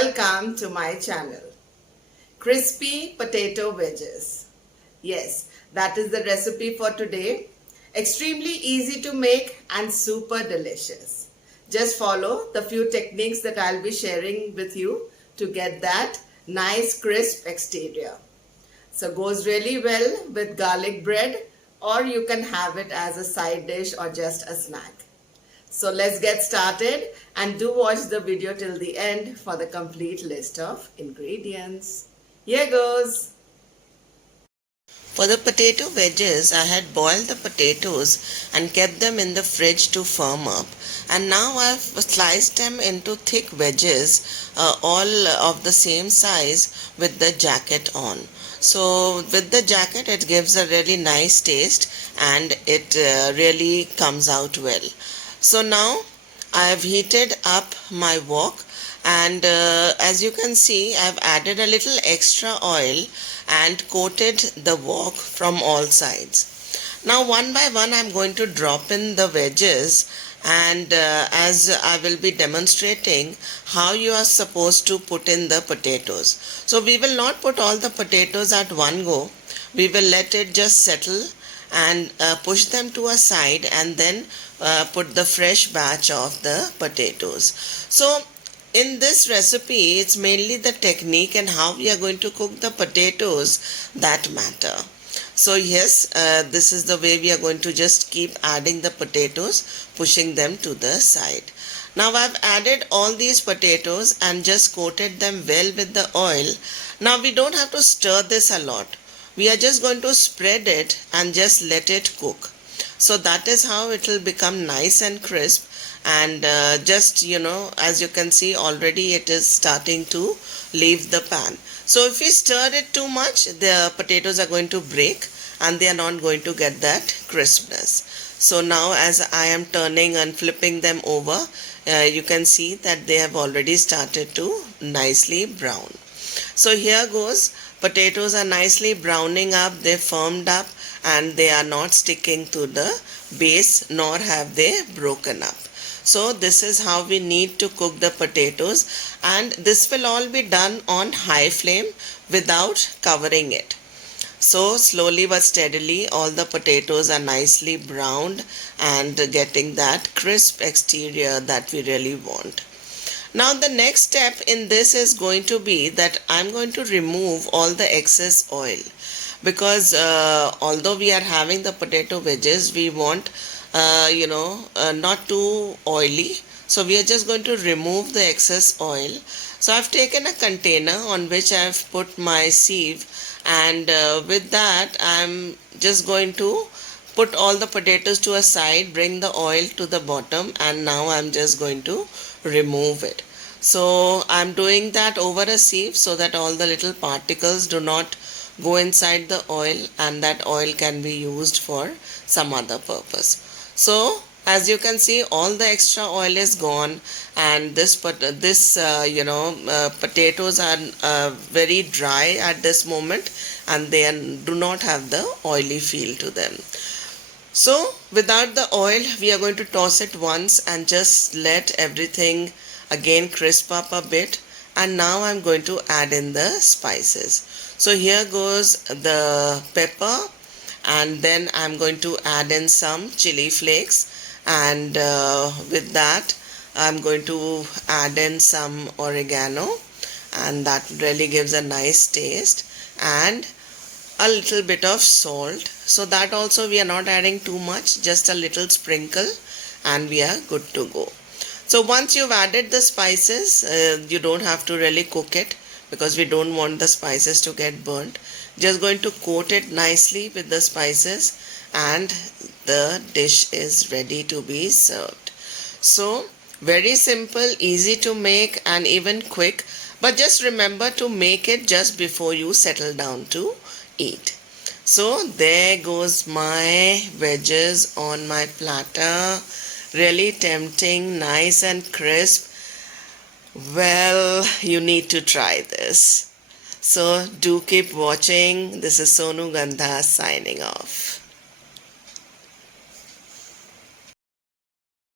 Welcome to my channel. Crispy potato wedges. Yes, that is the recipe for today. Extremely easy to make and super delicious. Just follow the few techniques that I'll be sharing with you to get that nice crisp exterior. So goes really well with garlic bread, or you can have it as a side dish or just a snack. So let's get started and do watch the video till the end for the complete list of ingredients. Here goes. For the potato wedges, I had boiled the potatoes and kept them in the fridge to firm up. And now I've sliced them into thick wedges, all of the same size with the jacket on. So with the jacket, it gives a really nice taste and it really comes out well. So now I have heated up my wok, and as you can see, I've added a little extra oil and coated the wok from all sides. Now one by one I'm going to drop in the wedges, and as I will be demonstrating how you are supposed to put in the potatoes. So we will not put all the potatoes at one go. We will let it just settle and push them to a side, and then put the fresh batch of the potatoes. So in this recipe, it's mainly the technique and how we are going to cook the potatoes that matter. So yes, this is the way we are going to just keep adding the potatoes, pushing them to the side. Now I've added all these potatoes and just coated them well with the oil. Now we don't have to stir this a lot. We are just going to spread it and just let it cook. So that is how it will become nice and crisp, and just as you can see, already it is starting to leave the pan. So if we stir it too much, the potatoes are going to break and they are not going to get that crispness. So now as I am turning and flipping them over, you can see that they have already started to nicely brown. So here goes. Potatoes are nicely browning up, they firmed up, and they are not sticking to the base, nor have they broken up. So this is how we need to cook the potatoes, and this will all be done on high flame without covering it. So slowly but steadily all the potatoes are nicely browned and getting that crisp exterior that we really want. Now the next step in this is going to be that I'm going to remove all the excess oil, because although we are having the potato wedges, we want not too oily. So we are just going to remove the excess oil. So I've taken a container on which I've put my sieve, and with that I'm just going to put all the potatoes to a side, bring the oil to the bottom, and now I'm just going to remove it. So I'm doing that over a sieve so that all the little particles do not go inside the oil, and that oil can be used for some other purpose. So as you can see, all the extra oil is gone, and potatoes are very dry at this moment, and they do not have the oily feel to them. So without the oil, we are going to toss it once and just let everything again crisp up a bit. And now I'm going to add in the spices. So here goes the pepper, and then I'm going to add in some chili flakes, and with that I'm going to add in some oregano, and that really gives a nice taste, and a little bit of salt. So that also we are not adding too much, just a little sprinkle, and we are good to go. So once you've added the spices, you don't have to really cook it, because we don't want the spices to get burnt. Just going to coat it nicely with the spices, and the dish is ready to be served. So very simple, easy to make, and even quick. But just remember to make it just before you settle down to eat. So there goes my wedges on my platter. Really tempting, nice and crisp. Well, you need to try this. So do keep watching. This is Sonu Gandha signing off.